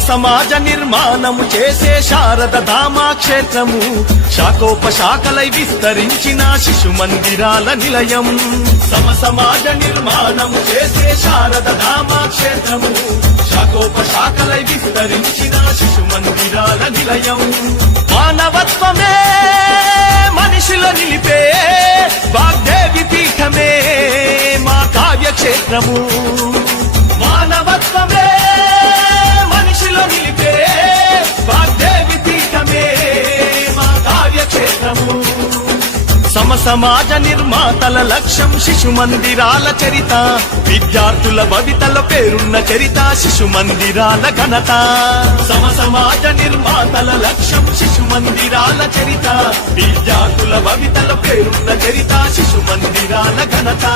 సమాజ నిర్మాణము చేసే శారద ధామా క్షేత్రము శాఖోపశాఖలై విస్తరించిన శిశు మందిరాల నిలయం సమాజ నిర్మాణము చేసే శారద ధామా క్షేత్రము శాఖోపశాఖలై విస్తరించిన శిశు మందిరాల నిలయం మానవత్వమే మనిషిలో నిలిపే వాగ్దేవి పీఠమే మా కావ్యక్షేత్రము మానవత్వమే మనిషిలో నిలిపే వాగ్దేవి పీఠమే మా కావ్యక్షేత్రము సమాజ నిర్మాతల లక్ష్యం శిశు మందిరాల చరిత విద్యార్థుల భవితల పేరున్న చరిత శిశు మందిరాల ఘనత సమాజ నిర్మాతల లక్ష్యం శిశు మందిరాల చరిత విద్యార్థుల భవితల పేరున్న చరిత శిశు మందిరాల ఘనత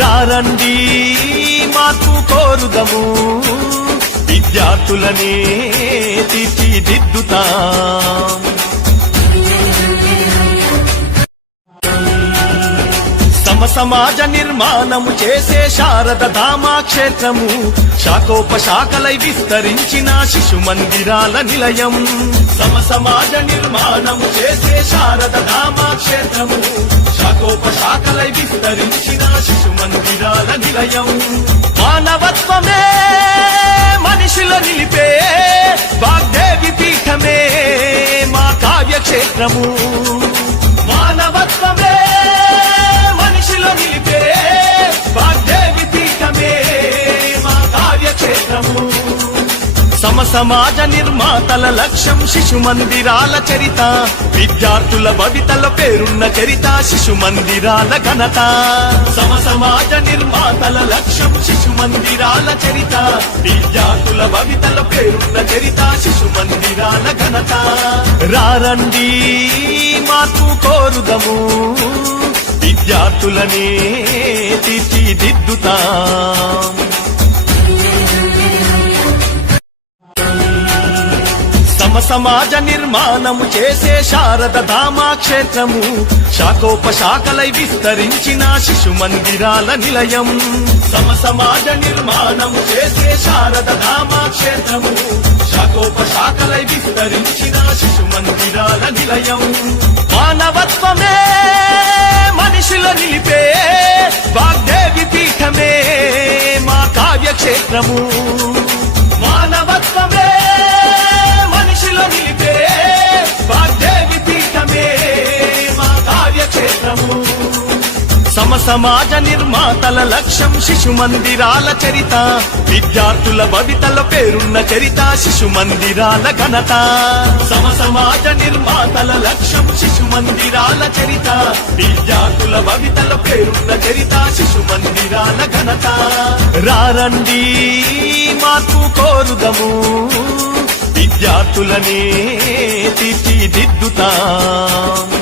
రారండి మార్పు కోరుదము విద్యార్థులనే తీర్చిదిద్దుతాం సమాజ నిర్మాణము చేసే శారద ధామా క్షేత్రము శాఖోపశాఖలై విస్తరించిన శిశు మందిరాల నిలయం సమాజ నిర్మాణము చేసే శారద ధామా క్షేత్రము శాఖోపశాఖలై విస్తరించిన శిశు మందిరాల నిలయం మానవత్వమే మనిషిలో నిలిపే వాగ్దేవి పీఠమే మా కావ్యక్షేత్రము మానవత్వమే మనిషిలో నిలిపే వాగ్దేవి పీఠమే మా కార్యక్షేత్రము సమాజ నిర్మాతల లక్ష్యం శిశు మందిరాల చరిత విద్యార్థుల భవితల పేరున్న చరిత శిశు మందిరాల ఘనత సమాజ నిర్మాతల లక్ష్యం శిశు మందిరాల చరిత విద్యార్థుల భవితల పేరున్న చరిత శిశు మందిరాల ఘనత రారండి మార్పు కోరుదము విద్యార్థులనే తీర్చిదిద్దుతాం సమాజ నిర్మాణము చేసే శారద ధామా క్షేత్రము శాఖోపశాఖలై విస్తరించిన శిశు మందిరాల నిలయం సమాజ నిర్మాణము చేసే శారద ధామా క్షేత్రము శాఖోపశాఖలై విస్తరించిన శిశు మందిరాల నిలయం మానవత్వమే మనిషిలో నిలిపే వాగ్దేవి పీఠమే మా కావ్యక్షేత్రము మానవత్వమే మనిషిలో నిలిపే వాగ్దేవి పీఠమే మా కావ్యక్షేత్రము సమాజ నిర్మాతల లక్ష్యం శిశు మందిరాల చరిత విద్యార్థుల భవితల పేరున్న చరిత శిశు మందిరాల ఘనత సమాజ నిర్మాతల లక్ష్యం శిశు మందిరాల చరిత విద్యార్థుల భవితల పేరున్న చరిత శిశు మందిరాల ఘనత రారండి మార్పు కోరుదము విద్యార్థులనే తీర్చిదిద్దుతాం